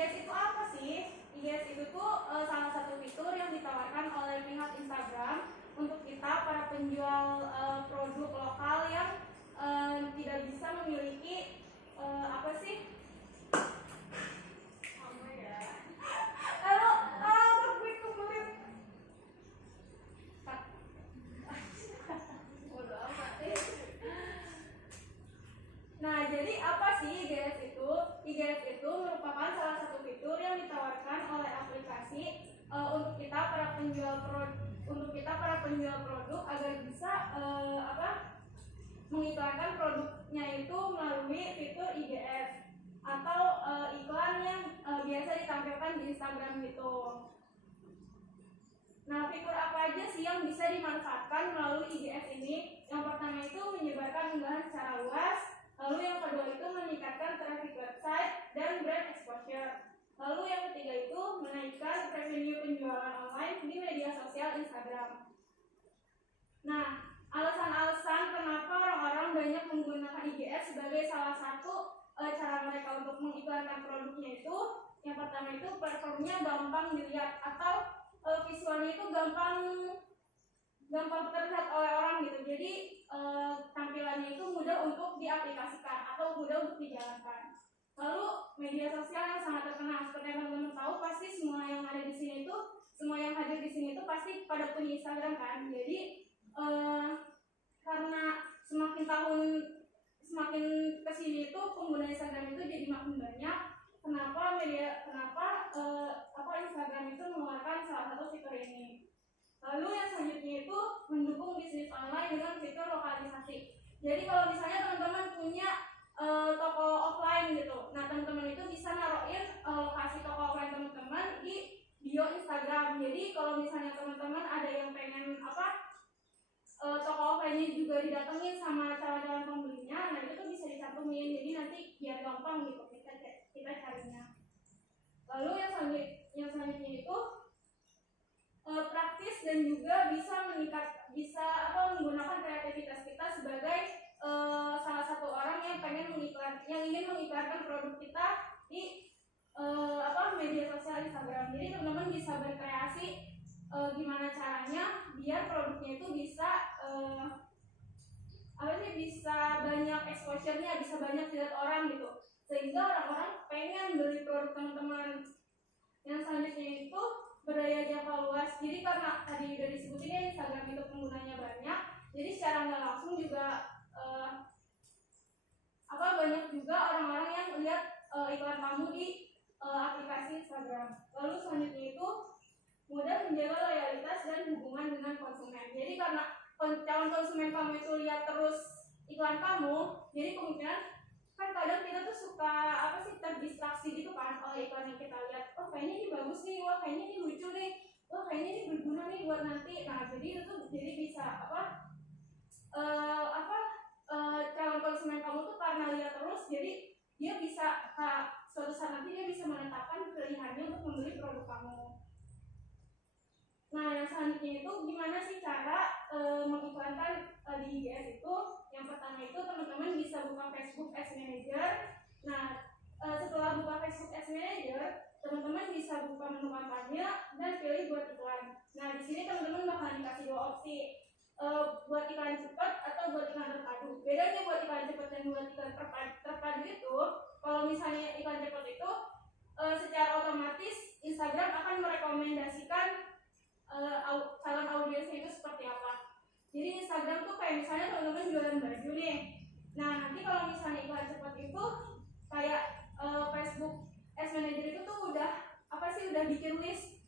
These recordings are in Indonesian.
IGS itu apa sih? IGS itu tuh salah satu fitur yang ditawarkan oleh pihak Instagram untuk kita para penjual produk lokal yang tidak bisa memiliki apa sih? Nah, jadi apa sih IGS itu? IGS itu merupakan salah satu fitur yang ditawarkan oleh aplikasi untuk kita para penjual produk agar bisa mengiklankan produknya itu melalui fitur IGS atau iklan yang biasa ditampilkan di Instagram gitu. Nah, fitur apa aja sih yang bisa dimanfaatkan melalui IGS ini? Yang pertama itu menyebarkan unggahan secara luas. Lalu yang kedua itu meningkatkan traffic website dan brand exposure. Lalu yang ketiga itu menaikkan revenue penjualan online di media sosial Instagram. Nah, alasan-alasan kenapa orang-orang banyak menggunakan IGS sebagai salah satu cara mereka untuk mengiklankan produknya itu, yang pertama itu platformnya gampang dilihat atau visualnya itu gampang terlihat oleh orang gitu. Jadi tampilannya itu mudah untuk diaplikasikan atau mudah untuk dijalankan. Lalu media sosial yang sangat terkenal, seperti yang teman-teman tahu pasti semua yang hadir di sini itu pasti pada punya Instagram kan. Jadi karena semakin kesini itu pengguna Instagram itu jadi makin banyak. Kenapa Instagram itu mengeluarkan salah satu fitur ini. Lalu yang selanjutnya itu mendukung bisnis online dengan fitur lokalisasi. Jadi kalau misalnya teman-teman punya toko offline gitu, nah teman-teman itu bisa naruhin lokasi toko offline teman-teman di bio Instagram. Jadi kalau misalnya teman-teman ada yang pengen toko offline-nya juga didatengin sama calon-calon pembelinya, nah itu tuh bisa dicantumin. Jadi nanti biar gampang gitu kita carinya. Lalu yang selanjutnya itu praktis dan juga bisa menggunakan kreativitas kita sebagai salah satu orang yang ingin mengiklankan produk kita di media sosial Instagram. Jadi teman-teman bisa berkreasi gimana caranya biar produknya itu bisa bisa banyak exposure-nya, bisa banyak dilihat orang gitu, sehingga orang-orang pengen beli produk teman-teman. Yang selanjutnya itu berdaya jangkau luas. Jadi karena tadi udah disebutin ya Instagram itu penggunanya banyak, jadi secara nggak langsung juga banyak juga orang-orang yang lihat iklan kamu di aplikasi Instagram. Lalu selanjutnya itu mudah menjaga loyalitas dan hubungan dengan konsumen. Jadi karena calon konsumen kamu itu lihat terus iklan kamu, jadi kemungkinan kan kadang kita tuh suka terdistraksi gitu kan oleh iklan yang kita lihat. Oh kayaknya ini bagus nih, wah kayaknya ini lucu nih, wah kayaknya ini berguna nih buat nanti. Nah jadi itu jadi bisa calon konsumen kamu tuh karena lihat terus, jadi dia bisa suatu saat nanti dia bisa menetapkan pilihannya untuk membeli produk kamu. Nah yang selanjutnya itu gimana sih cara mengiklankan di IGS itu? Yang pertama itu teman-teman bisa buka Facebook Ads Manager. Nah setelah buka Facebook Ads Manager, teman-teman bisa buka menu kampanye dan pilih buat iklan. Nah di sini teman-teman bakalan dikasih dua opsi, buat iklan cepat atau buat iklan terpadu. Bedanya buat iklan cepat dan buat iklan terpadu itu, kalau misalnya iklan cepat itu secara otomatis Instagram akan merekomendasikan calon audiensnya itu seperti apa. Jadi Instagram tuh kayak misalnya teman-teman jualan baju nih. Nah nanti kalau misalnya iklan cepat itu kayak Facebook Ads Manager itu tuh udah bikin list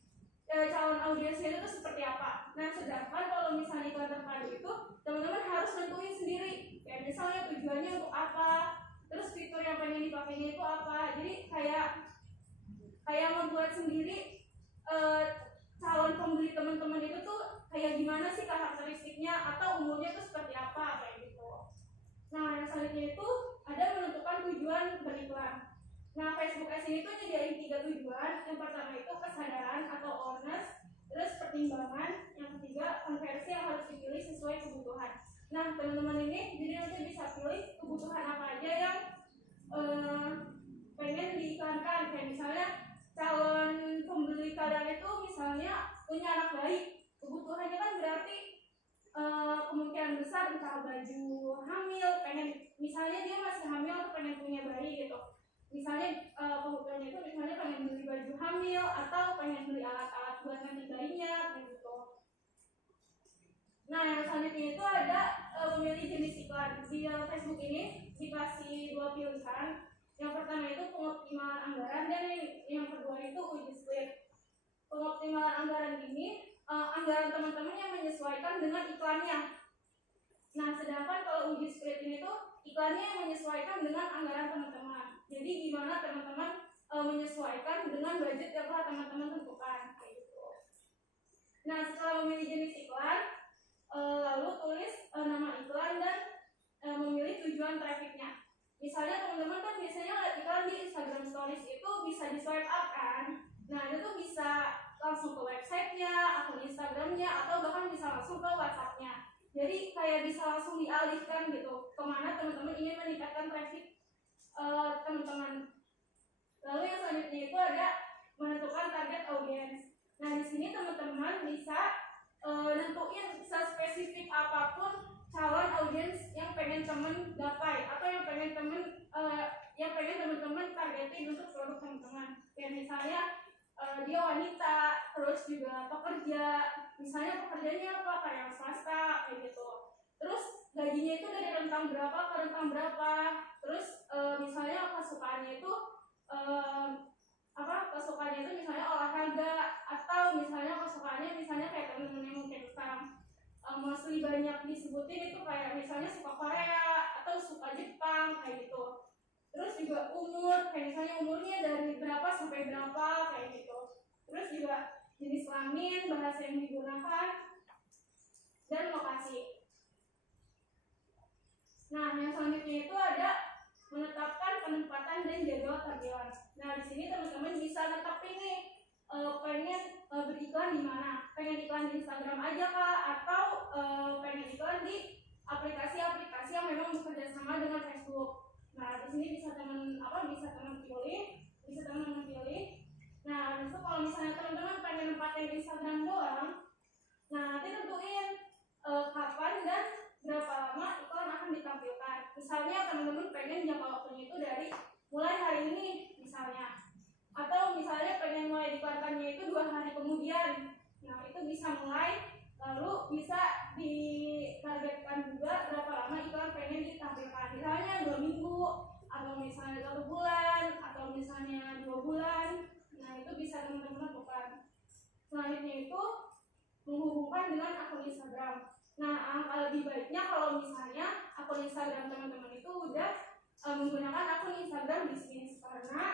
calon audiensnya itu seperti apa. Nah sedangkan kalau misalnya iklan terpadu itu teman-teman harus nentuin sendiri. Kayak misalnya tujuannya untuk apa, terus fitur yang pengen dipakainya itu apa. Jadi kayak membuat sendiri calon pembeli teman-teman itu tuh kayak gimana sih karakteristiknya atau umurnya tuh seperti apa kayak gitu. Nah yang selanjutnya itu ada menentukan tujuan beriklan. Nah Facebook Ads ini tuh nyediain 3 tujuan. Yang pertama itu kesadaran atau awareness, terus pertimbangan, yang ketiga konversi yang harus dipilih sesuai kebutuhan. Nah teman-teman ini jadi nanti bisa pilih kebutuhan apa aja yang pengen diiklankan. Kayak misalnya calon pembeli kalian itu misalnya punya anak bayi, kebutuhannya kan berarti kemungkinan besar entah baju hamil, pengen misalnya dia masih hamil atau pengen punya bayi gitu, misalnya kebutuhannya itu misalnya pengen beli baju hamil atau pengen beli alat-alat buat nanti bayinya gitu. Nah yang selanjutnya itu ada memilih jenis iklan. Di Facebook ini dikasih dua pilihan. Yang pertama itu pengoptimalan anggaran dan yang kedua itu uji split. Pengoptimalan anggaran ini anggaran teman-teman yang menyesuaikan dengan iklannya. Nah sedangkan kalau uji split ini tuh iklannya yang menyesuaikan dengan anggaran teman-teman. Jadi gimana teman-teman menyesuaikan dengan budget yang telah teman-teman tentukan kayak gitu. Nah setelah memilih jenis iklan, lalu tulis nama iklan dan memilih tujuan trafficnya. Misalnya teman-teman kan biasanya lihat iklan di Instagram Stories itu bisa di swipe up kan. Nah itu tuh bisa langsung ke websitenya, akun Instagramnya, atau bahkan bisa langsung ke WhatsAppnya. Jadi kayak bisa langsung dialihkan gitu kemana teman-teman ingin meningkatkan traffic teman-teman. Lalu yang selanjutnya itu ada menentukan target audiens. Nah di sini teman-teman bisa nentuin sespesifik apapun calon audiens yang pengen temen gapai atau yang pengen teman-teman targetin untuk produk teman-teman. Kayak misalnya dia wanita, terus juga pekerja, misalnya pekerjaannya apa, karyawan swasta kayak gitu. Terus gajinya itu dari rentang berapa ke rentang berapa. Terus misalnya kesukaannya itu kesukaannya itu misalnya olahraga, atau misalnya kesukaannya misalnya kayak temen-temen yang mungkin sekarang masih banyak disebutin itu kayak misalnya suka Korea atau suka Jepang kayak gitu. Terus juga umur, kayak misalnya umurnya dari berapa sampai berapa kayak gitu. Terus juga jenis kelamin, bahasa yang digunakan, dan lokasi. Nah yang selanjutnya itu ada menetapkan penempatan dan jadwal tampilan. Nah di sini teman-teman bisa netapin nih pengen beriklan di mana, pengen iklan di Instagram aja kah, atau pengen iklan di aplikasi-aplikasi yang memang bekerja sama dengan Facebook. Nah di sini bisa teman-teman pilih. Nah itu kalau misalnya teman-teman pengen nempatin Instagram doang, nah nanti tentuin kapan dan berapa lama iklan akan ditampilkan. Misalnya teman-teman pengen jangka waktunya itu dari mulai hari ini misalnya, atau misalnya pengen mulai diklankannya itu 2 hari kemudian. Nah itu bisa mulai, lalu bisa ditargetkan juga berapa lama iklan pengen ditampilkan, misalnya 2 minggu, atau misalnya 1 bulan, atau misalnya 2 bulan. Nah itu bisa teman-teman lakukan. Selanjutnya itu menghubungkan dengan akun Instagram. Nah angka lebih baiknya kalau misalnya akun Instagram teman-teman itu udah menggunakan akun Instagram bisnis, karena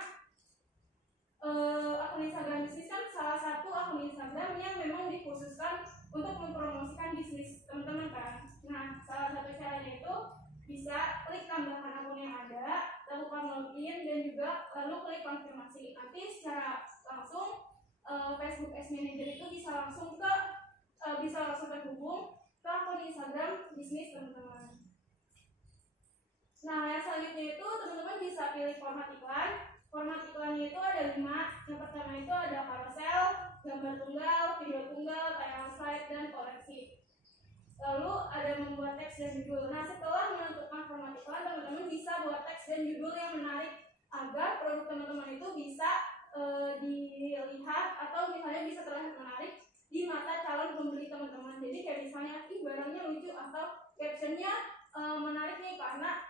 akun Instagram bisnis kan salah satu akun Instagram yang memang dikhususkan untuk mempromosikan bisnis teman-teman kan. Nah salah satu caranya itu bisa klik tambahkan akun yang ada, lakukan login, dan juga lalu klik konfirmasi. Nanti secara langsung Facebook Ads Manager itu bisa langsung terhubung ke akun Instagram bisnis teman-teman. Nah yang selanjutnya itu teman-teman bisa pilih format iklan. Format iklannya itu ada 5. Yang pertama itu ada carousel, gambar tunggal, video tunggal, tayangan slide, dan koleksi. Lalu ada membuat teks dan judul. Nah setelah menentukan format iklan, teman-teman bisa buat teks dan judul yang menarik agar produk teman-teman itu bisa dilihat atau misalnya bisa terlihat menarik di mata calon pembeli teman-teman. Jadi kayak misalnya barangnya lucu, atau captionnya menarik nih karena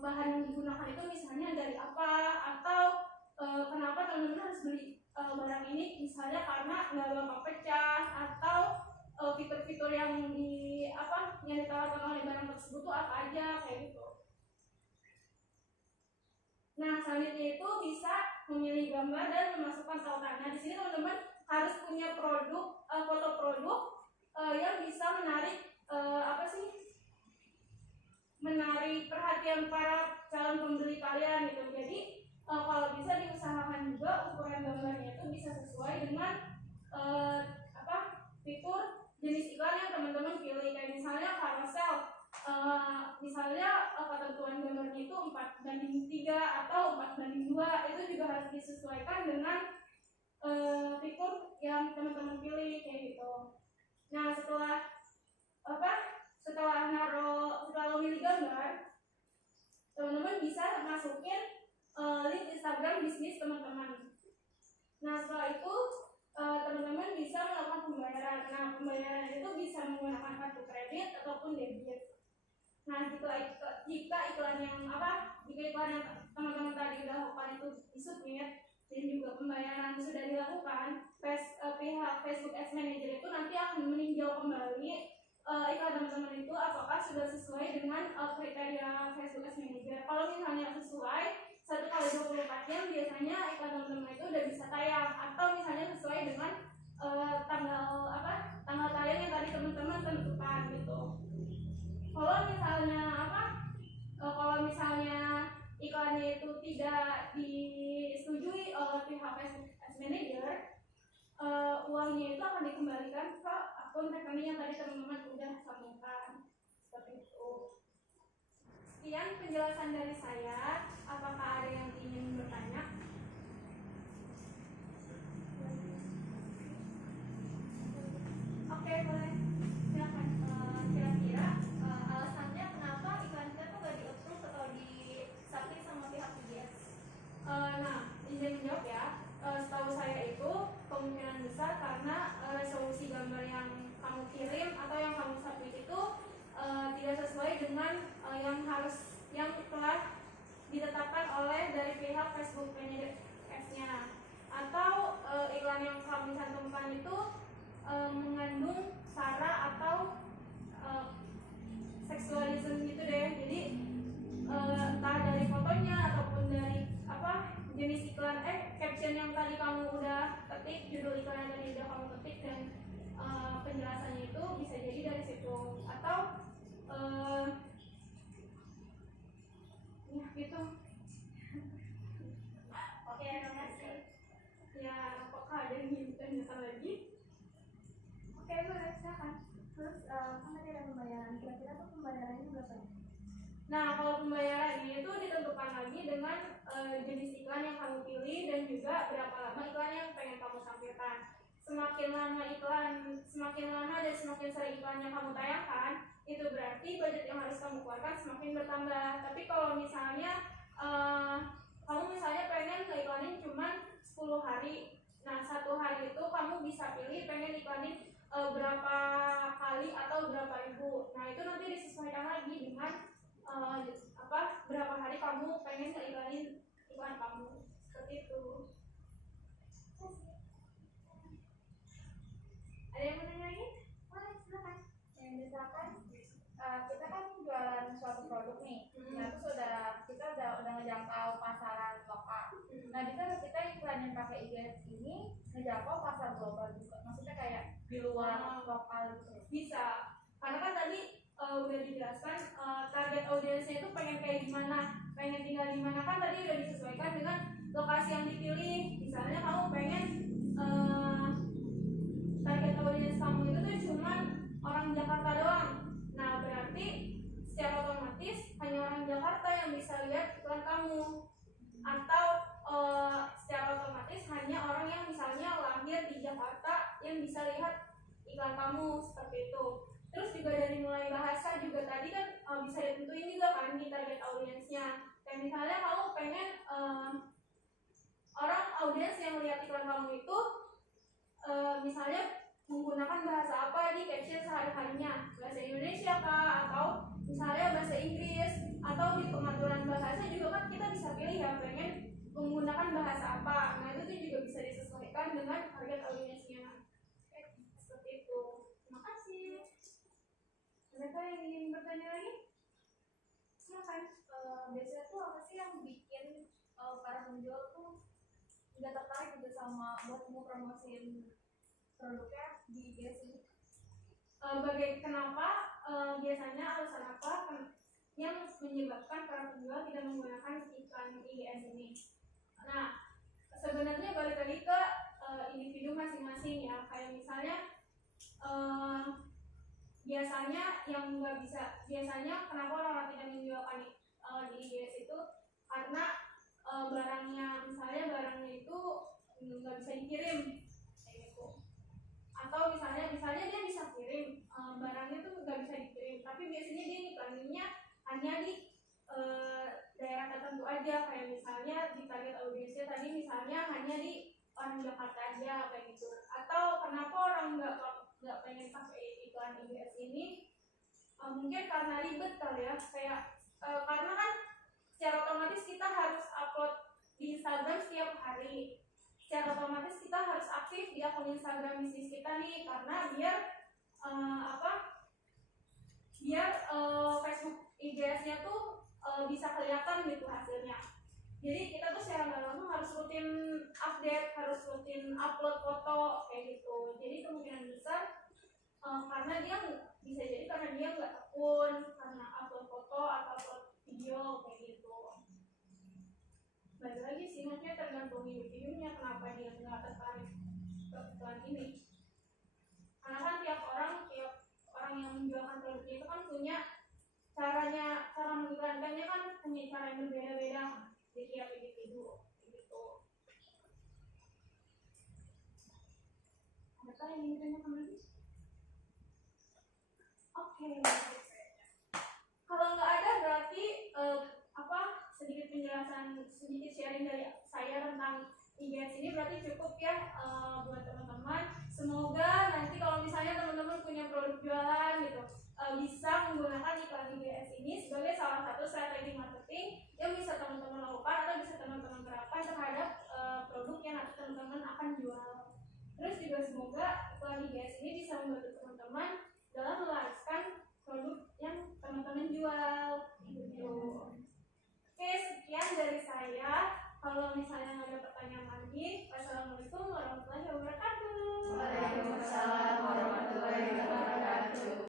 bahan yang digunakan itu misalnya dari apa, atau kenapa teman-teman harus beli barang ini, misalnya karena nggak gampang pecah, atau fitur-fitur yang ditawarkan oleh barang tersebut tuh apa aja kayak gitu. Nah selanjutnya itu bisa memilih gambar dan memasukkan tautan. Nah di sini teman-teman harus punya produk, foto produk yang bisa menarik perhatian para calon pembeli kalian gitu. Jadi kalau bisa diusahakan juga ukuran gambarnya itu bisa sesuai dengan fitur jenis iklan yang teman-teman pilih. Kayak misalnya carousel, misalnya ketentuan gambarnya itu 4:3 atau 4:2, itu juga harus disesuaikan dengan fitur yang teman-teman pilih kayak gitu. Nah setelah memilih gambar, teman-teman bisa masukin link Instagram bisnis teman-teman. Nah setelah itu teman-teman bisa melakukan pembayaran. Nah pembayaran itu bisa menggunakan kartu kredit ataupun debit. Nah jika iklan yang teman-teman tadi udah lakukan itu disubmit dan juga pembayaran sudah dilakukan, pihak Facebook Ads Manager itu nanti akan meninjau kembali iklan teman-teman itu apakah sudah sesuai dengan kriteria Facebook Ads Manager. Kalau misalnya sesuai 1 kali 24 jam, biasanya iklan teman-teman itu udah bisa tayang, atau misalnya sesuai dengan tanggal tayang yang tadi teman-teman tentukan gitu. Kalau misalnya iklannya itu tidak disetujui oleh pihak Facebook Ads Manager, uangnya itu akan dikembalikan ke akun rekening yang tadi teman-teman udah sambungkan. Seperti itu. Sekian penjelasan dari saya. Apakah ada yang ingin bertanya? Oke, boleh. Silakan. Kira-kira alasannya kenapa iklan kita tuh gak di-approve atau disubmit sama pihak PGS? Nah, izin menjawab ya. Setahu saya itu kemungkinan besar karena resolusi gambar yang kamu kirim atau yang kamu submit itu tidak sesuai dengan yang telah ditetapkan oleh dari pihak Facebook Manager Ads-nya, atau iklan yang kamu cantumkan itu mengandung sara atau seksualisme gitu deh. Jadi entah dari fotonya ataupun dari jenis iklan caption yang tadi kamu udah ketik, judul iklan yang tadi udah kamu ketik, dan penjelasannya itu bisa jadi dari situ, atau ya gitu. Oke, terima kasih. Ya, apakah ada yang ingin ditanyakan lagi? Oke, boleh, silakan. Terus kan tadi ada pembayaran, kira-kira tuh pembayarannya berapa ya? Nah, kalau pembayaran ini tuh ditentukan lagi dengan jenis iklan yang kamu pilih dan juga berapa lama iklan yang pengen kamu tampilkan. Semakin lama dan semakin sering iklan yang kamu tayangkan, itu berarti budget yang harus kamu keluarkan semakin bertambah. Tapi kalau misalnya kamu pengen ngiklanin cuma 10 hari, nah 1 hari itu kamu bisa pilih pengen iklanin berapa kali atau berapa ribu. Nah itu nanti disesuaikan lagi dengan berapa hari kamu pengen ngiklanin iklan kamu, seperti itu. Ada yang mau nanya lagi? Boleh, silakan. Yang misalkan kita kan jualan suatu produk nih, nah terus kita udah ngejangkau pasaran lokal. Nah bisa kita iklanin pakai IGS ini ngejangkau pasar global juga, maksudnya kayak di luar lokal gitu? Bisa, karena kan tadi udah dijelaskan target audiensnya itu pengen kayak gimana, pengen tinggal di mana, kan tadi udah disesuaikan dengan lokasi yang dipilih. Misalnya kamu pengen target audiens kamu itu tuh cuma orang Jakarta doang, nah berarti secara otomatis hanya orang Jakarta yang bisa lihat iklan kamu, atau secara otomatis hanya orang yang misalnya lahir di Jakarta yang bisa lihat iklan kamu, seperti itu. Terus juga dari mulai bahasa juga tadi kan bisa ditentuin juga kan di target audiensnya. Dan misalnya kamu pengen orang audiens yang lihat iklan kamu itu misalnya menggunakan bahasa apa di caption sehari-harinya, bahasa Indonesia kah, atau misalnya bahasa Inggris, atau di pengaturan bahasa juga kan kita bisa pilih ya pengen menggunakan bahasa apa. Nah itu tuh juga bisa disesuaikan dengan target audiensnya. Seperti itu. Terima kasih. Mereka yang ingin bertanya lagi? Silakan. Biasanya tuh apa sih yang bikin para penjual tuh nggak tertarik gitu sama buat mau promosiin produknya di IGS ini? Kenapa biasanya alasan apa yang menyebabkan para penjual tidak menggunakan iklan IGS ini? Nah, sebenarnya balik lagi ke individu masing-masing ya. Kayak misalnya biasanya kenapa orang tidak menjualkan di IGS itu karena barangnya itu nggak bisa dikirim kayak gitu. Atau misalnya dia bisa kirim barangnya tuh nggak bisa dikirim, tapi biasanya dia iklaninnya hanya di daerah tertentu aja, kayak misalnya di target audiensnya tadi misalnya hanya di orang Jakarta aja kayak gitu. Atau kenapa orang nggak pengen pakai iklan IGS ini, mungkin karena ribet kali ya, kayak karena kan secara otomatis kita harus upload di Instagram setiap hari, secara otomatis kita harus aktif di akun Instagram bisnis kita nih, karena biar Facebook IGS-nya tuh bisa kelihatan gitu hasilnya. Jadi kita tuh secara nggak langsung harus rutin update, harus rutin upload foto kayak gitu. Jadi kemungkinan besar karena dia bisa jadi karena dia nggak tekun, karena upload foto atau upload video kayak gitu. Balik lagi sih, maksudnya tergantung individunya kenapa dia nggak tertarik ke iklan ini. Karena kan tiap orang yang menjualkan produknya itu kan punya cara mengiklankannya kan punya cara yang berbeda-beda di tiap individu gitu. Adakah yang ingin ditanyakan lagi? Oke. Kalau nggak ada berarti sedikit penjelasan, sedikit sharing dari saya tentang IGS ini berarti cukup ya buat teman-teman. Semoga nanti kalau misalnya teman-teman punya produk jualan gitu bisa menggunakan iklan IGS ini sebagai salah satu strategi marketing